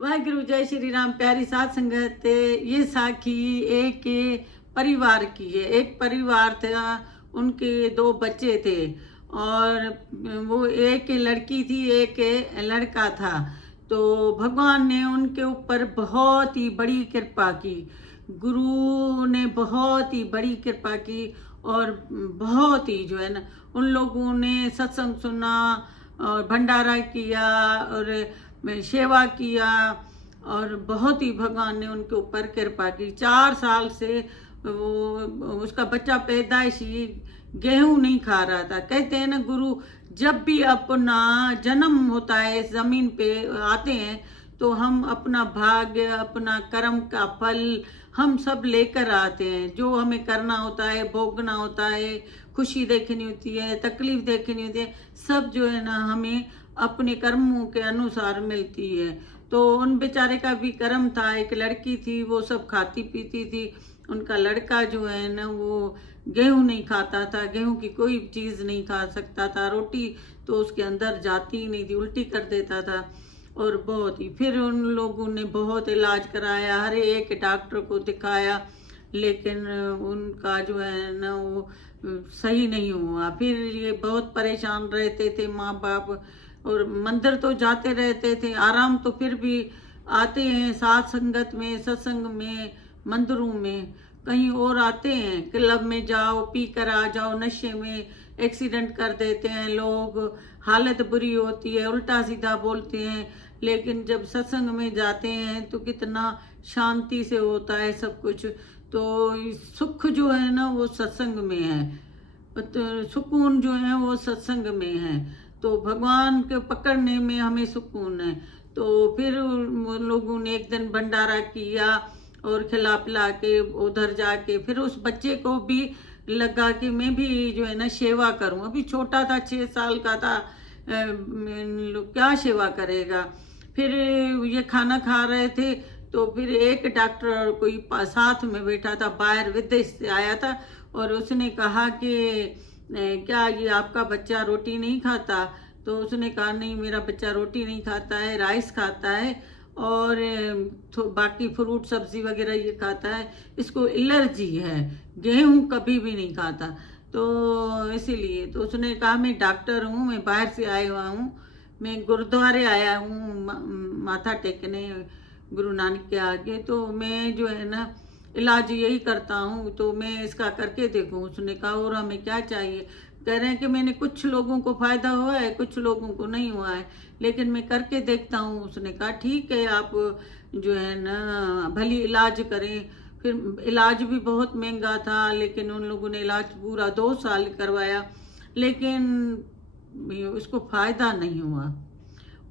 वाहिगुरु जय श्री राम। प्यारी साध संगत, ये साखी एक परिवार की है। एक परिवार था, उनके दो बच्चे थे और वो एक लड़की थी, एक लड़का था। तो भगवान ने उनके ऊपर बहुत ही बड़ी कृपा की। गुरु ने बहुत ही बड़ी कृपा की और बहुत ही जो है ना, उन लोगों ने सत्संग सुना और भंडारा किया और सेवा किया और बहुत ही भगवान ने उनके ऊपर कृपा की। 4 साल से वो उसका बच्चा पैदाइशी गेहूं नहीं खा रहा था। कहते हैं ना, गुरु जब भी अपना जन्म होता है इस जमीन पे आते हैं तो हम अपना भाग्य, अपना कर्म का फल हम सब लेकर आते हैं। जो हमें करना होता है, भोगना होता है, खुशी देखनी होती है, तकलीफ देखनी होती है, सब जो है ना हमें अपने कर्मों के अनुसार मिलती है। तो उन बेचारे का भी कर्म था। एक लड़की थी, वो सब खाती पीती थी। उनका लड़का जो है ना, वो गेहूं नहीं खाता था, गेहूं की कोई चीज़ नहीं खा सकता था। रोटी तो उसके अंदर जाती ही नहीं थी, उल्टी कर देता था। और बहुत ही फिर उन लोगों ने बहुत इलाज कराया, हर एक डॉक्टर को दिखाया, लेकिन उनका जो है ना वो सही नहीं हुआ। फिर ये बहुत परेशान रहते थे माँ बाप, और मंदिर तो जाते रहते थे, आराम तो फिर भी आते हैं साथ संगत में, सत्संग में, मंदिरों में, कहीं और आते हैं। क्लब में जाओ, पी कर आ जाओ, नशे में एक्सीडेंट कर देते हैं लोग, हालत बुरी होती है, उल्टा सीधा बोलते हैं। लेकिन जब सत्संग में जाते हैं तो कितना शांति से होता है सब कुछ। तो सुख जो है ना वो सत्संग में है, तो सुकून जो है वो सत्संग में है। तो भगवान के पकड़ने में हमें सुकून है। तो फिर उन लोगों ने एक दिन भंडारा किया और खिला पिला के उधर जाके फिर उस बच्चे को भी लगा कि मैं भी जो है ना सेवा करूं। अभी छोटा था, 6 साल का था, क्या सेवा करेगा। फिर ये खाना खा रहे थे तो फिर एक डॉक्टर कोई साथ में बैठा था, बाहर विदेश से आया था, और उसने कहा कि क्या ये आपका बच्चा रोटी नहीं खाता? तो उसने कहा नहीं, मेरा बच्चा रोटी नहीं खाता है, राइस खाता है और बाकी फ्रूट सब्जी वगैरह ये खाता है, इसको एलर्जी है, गेहूं कभी भी नहीं खाता। तो इसीलिए तो उसने कहा मैं डॉक्टर हूँ, मैं बाहर से आया हुआ हूँ, मैं गुरुद्वारे आया हूँ माथा टेकने गुरु नानक के आगे, तो मैं जो है ना इलाज यही करता हूँ, तो मैं इसका करके देखूँ। उसने कहा और हमें क्या चाहिए? कह रहे हैं कि मैंने कुछ लोगों को फायदा हुआ है, कुछ लोगों को नहीं हुआ है, लेकिन मैं करके देखता हूँ। उसने कहा ठीक है, आप जो है ना भली इलाज करें। फिर इलाज भी बहुत महंगा था, लेकिन उन लोगों ने इलाज पूरा 2 साल करवाया, लेकिन उसको फायदा नहीं हुआ।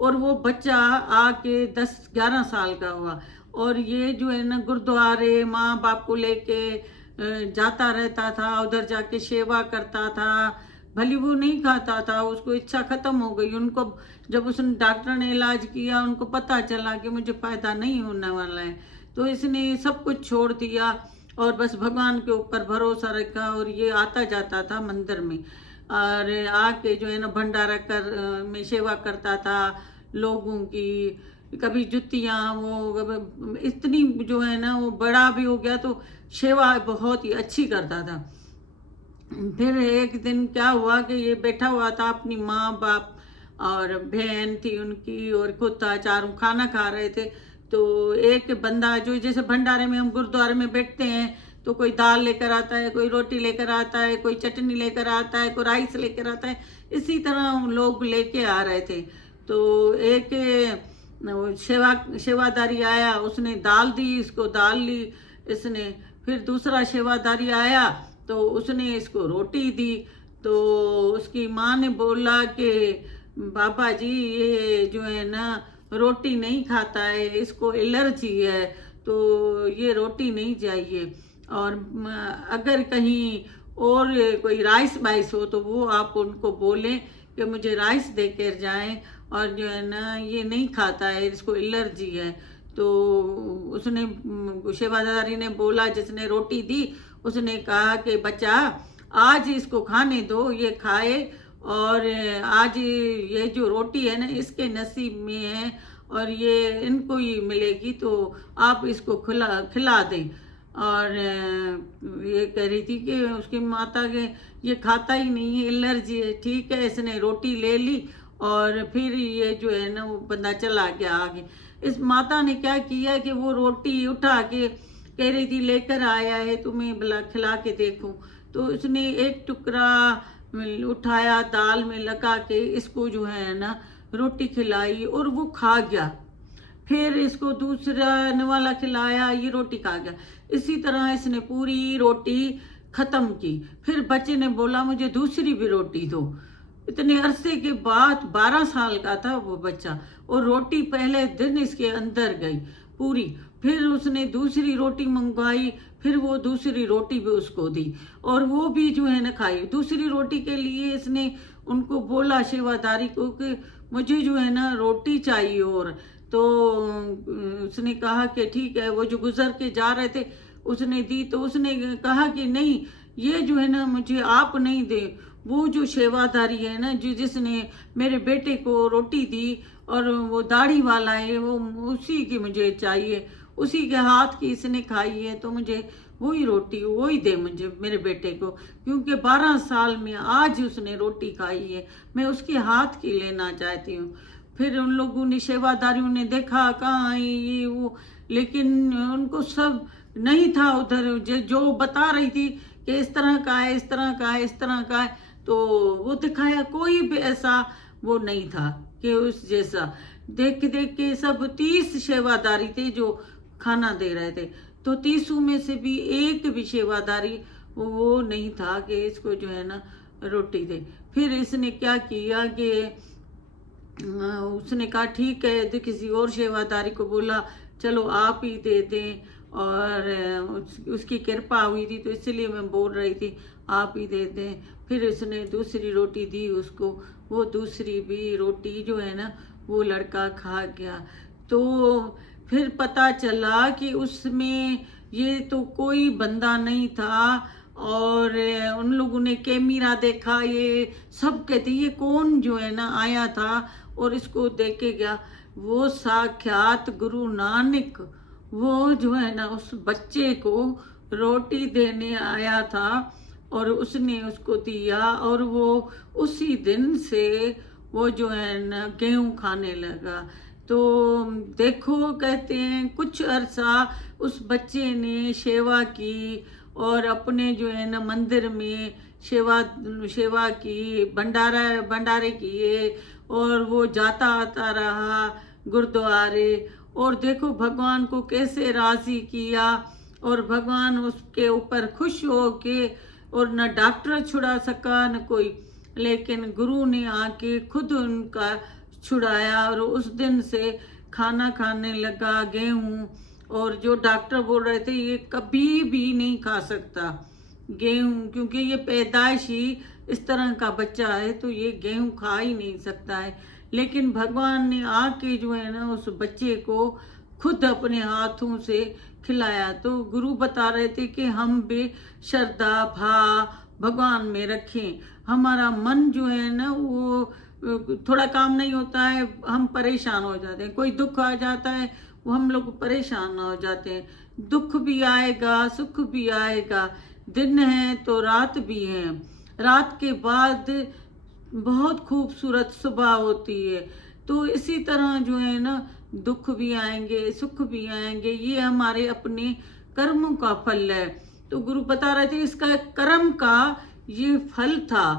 और वो बच्चा आके 10-11 साल का हुआ, और ये जो है ना गुरुद्वारे माँ बाप को लेके जाता रहता था, उधर जाके सेवा करता था। भली वो नहीं खाता था, उसको इच्छा खत्म हो गई। उनको जब उसने डॉक्टर ने इलाज किया, उनको पता चला कि मुझे फायदा नहीं होने वाला है, तो इसने सब कुछ छोड़ दिया और बस भगवान के ऊपर भरोसा रखा। और ये आता जाता था मंदिर में और आके जो है ना भंडारा कर में सेवा करता था लोगों की। कभी जुतियाँ, वो इतनी जो है ना, वो बड़ा भी हो गया तो सेवा बहुत ही अच्छी करता था। फिर एक दिन क्या हुआ कि ये बैठा हुआ था, अपनी माँ बाप और बहन थी उनकी और खुद था, चारों खाना खा रहे थे। तो एक बंदा जो जैसे भंडारे में हम गुरुद्वारे में बैठते हैं तो कोई दाल लेकर आता है, कोई रोटी लेकर आता है, कोई चटनी लेकर आता है, कोई राइस लेकर आता है, इसी तरह लोग लेके आ रहे थे। तो एक सेवादारी आया, उसने दाल दी, इसको दाल ली इसने। फिर दूसरा सेवादारी आया तो उसने इसको रोटी दी। तो उसकी माँ ने बोला कि पापा जी ये जो है ना रोटी नहीं खाता है, इसको एलर्जी है, तो ये रोटी नहीं चाहिए। और अगर कहीं और कोई राइस वाइस हो तो वो आप उनको बोलें कि मुझे राइस दे कर जाएँ, और जो है ना ये नहीं खाता है, इसको एलर्जी है। तो उसने सेवादारी ने बोला, जिसने रोटी दी, उसने कहा कि बच्चा आज इसको खाने दो, ये खाए, और आज ये जो रोटी है ना इसके नसीब में है और ये इनको ही मिलेगी, तो आप इसको खिला खिला दें। और ये कह रही थी कि उसकी माता के ये खाता ही नहीं है, एलर्जी है। ठीक है, इसने रोटी ले ली और फिर ये जो है ना वो बंदा चला गया आगे। इस माता ने क्या किया कि वो रोटी उठा के कह रही थी लेकर आया है, तुम्हें भला खिला के देखूं। तो उसने एक टुकड़ा उठाया, दाल में लगा के इसको जो है ना रोटी खिलाई और वो खा गया। फिर इसको दूसरा वाला खिलाया, ये रोटी खा गया। इसी तरह इसने पूरी रोटी खत्म की। फिर बच्चे ने बोला मुझे दूसरी भी रोटी दो। इतने अरसे के बाद, 12 साल का था वो बच्चा, और रोटी पहले दिन इसके अंदर गई पूरी। फिर उसने दूसरी रोटी मंगवाई, फिर वो दूसरी रोटी भी उसको दी और वो भी जो है ना खाई। दूसरी रोटी के लिए इसने उनको बोला सेवादारी को कि मुझे जो है ना रोटी चाहिए और। तो उसने कहा कि ठीक है। वो जो गुजर के जा रहे थे उसने दी, तो उसने कहा कि नहीं, ये जो है ना मुझे आप नहीं दे, वो जो सेवादारी है ना जो जिसने मेरे बेटे को रोटी दी और वो दाढ़ी वाला है, वो उसी की मुझे चाहिए, उसी के हाथ की इसने खाई है, तो मुझे वही रोटी वही दे मुझे, मेरे बेटे को, क्योंकि 12 साल में आज उसने रोटी खाई है, मैं उसके हाथ की लेना चाहती हूँ। फिर उन लोगों ने, सेवादारियों ने देखा कहाँ आई ये वो, लेकिन उनको सब नहीं था उधर जो बता रही थी कि इस तरह का है, इस तरह का है, इस तरह का है, तो वो दिखाया कोई भी ऐसा वो नहीं था कि उस जैसा। देख देख के सब 30 सेवादारी थे जो खाना दे रहे थे, तो 30 में से भी एक भी सेवादारी वो नहीं था कि इसको जो है ना रोटी दे। फिर इसने क्या किया कि उसने कहा ठीक है, तो किसी और सेवादारी को बोला चलो आप ही दे दें, और उसकी कृपा हुई थी तो इसलिए मैं बोल रही थी आप ही दे दें। फिर उसने दूसरी रोटी दी उसको, वो दूसरी भी रोटी जो है ना वो लड़का खा गया। तो फिर पता चला कि उसमें ये तो कोई बंदा नहीं था, और उन लोगों ने कैमरा देखा, ये सब कहते ये कौन जो है ना आया था और इसको देख के गया। वो साक्षात गुरु नानक, वो जो है ना उस बच्चे को रोटी देने आया था और उसने उसको दिया, और वो उसी दिन से वो जो है ना गेहूं खाने लगा। तो देखो, कहते हैं कुछ अरसा उस बच्चे ने सेवा की और अपने जो है ना मंदिर में सेवा की, भंडारे किए, और वो जाता आता रहा गुरुद्वारे। और देखो भगवान को कैसे राजी किया, और भगवान उसके ऊपर खुश हो के, और न डॉक्टर छुड़ा सका न कोई, लेकिन गुरु ने आके खुद उनका छुड़ाया, और उस दिन से खाना खाने लगा गेहूं। और जो डॉक्टर बोल रहे थे ये कभी भी नहीं खा सकता गेहूं, क्योंकि ये पैदाइश ही इस तरह का बच्चा है, तो ये गेहूं खा ही नहीं सकता है। लेकिन भगवान ने आके जो है ना उस बच्चे को खुद अपने हाथों से खिलाया। तो गुरु बता रहे थे कि हम भी श्रद्धा भाव भगवान में रखें। हमारा मन जो है ना वो थोड़ा काम नहीं होता है, हम परेशान हो जाते हैं। कोई दुख आ जाता है वो हम लोग परेशान हो जाते हैं। दुख भी आएगा, सुख भी आएगा, दिन है तो रात भी है, रात के बाद बहुत खूबसूरत सुबह होती है। तो इसी तरह जो है ना दुख भी आएंगे, सुख भी आएंगे, ये हमारे अपने कर्मों का फल है। तो गुरु बता रहे थे इसका कर्म का ये फल था,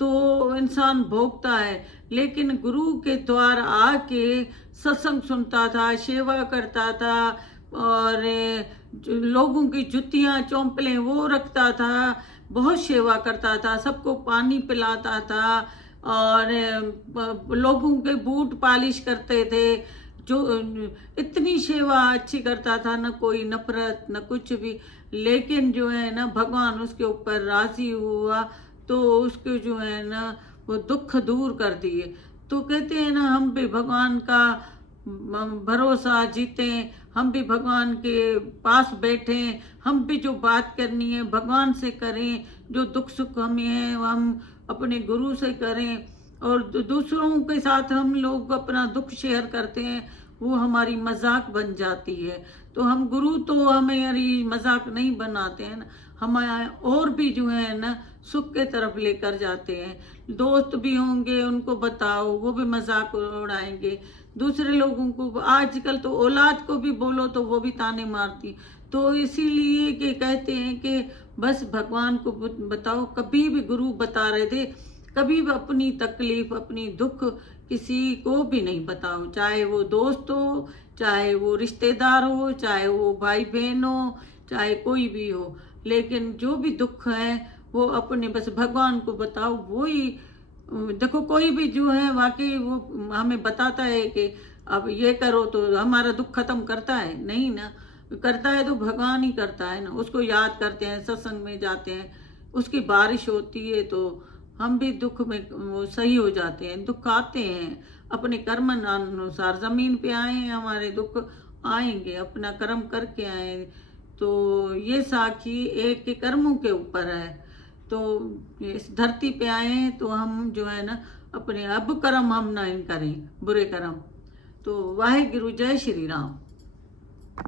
तो इंसान भोगता है। लेकिन गुरु के द्वार आके सत्संग सुनता था, सेवा करता था, और लोगों की जुतियां चौंपलें वो रखता था, बहुत सेवा करता था, सबको पानी पिलाता था, और लोगों के बूट पालिश करते थे। जो इतनी सेवा अच्छी करता था, न कोई नफरत न कुछ भी। लेकिन जो है ना भगवान उसके ऊपर राजी हुआ, तो उसके जो है ना वो दुख दूर कर दिए। तो कहते हैं ना हम भी भगवान का भरोसा जीतें, हम भी भगवान के पास बैठें, हम भी जो बात करनी है भगवान से करें, जो दुख सुख हमें है हम अपने गुरु से करें, और दूसरों के साथ हम लोग अपना दुख शेयर करते हैं वो हमारी मजाक बन जाती है। तो हम गुरु तो हमारी मजाक नहीं बनाते हैं ना, हमारे और भी जो है ना सुख के तरफ लेकर जाते हैं। दोस्त भी होंगे उनको बताओ, वो भी मजाक उड़ाएंगे। दूसरे लोगों को आजकल तो औलाद को भी बोलो तो वो भी ताने मारती। तो इसीलिए कि कहते हैं कि बस भगवान को बताओ। कभी भी गुरु बता रहे थे, कभी भी अपनी तकलीफ अपनी दुख किसी को भी नहीं बताओ, चाहे वो दोस्त हो, चाहे वो रिश्तेदार हो, चाहे वो भाई बहन हो, चाहे कोई भी हो। लेकिन जो भी दुख है वो अपने बस भगवान को बताओ। वो ही देखो, कोई भी जो है वाकई वो हमें बताता है कि अब ये करो तो हमारा दुख खत्म करता है, नहीं ना। करता है तो भगवान ही करता है ना, उसको याद करते हैं, सत्संग में जाते हैं, उसकी बारिश होती है तो हम भी दुख में वो सही हो जाते हैं। दुख आते हैं अपने कर्म अनुसार, जमीन पे आए हैं हमारे दुख आएंगे, अपना कर्म करके आए। तो ये साखी एक के कर्मों के ऊपर है। तो इस धरती पे आए हैं तो हम जो है ना अपने अब कर्म हम नहीं करें, बुरे कर्म। तो वाहे गुरु, जय श्री राम।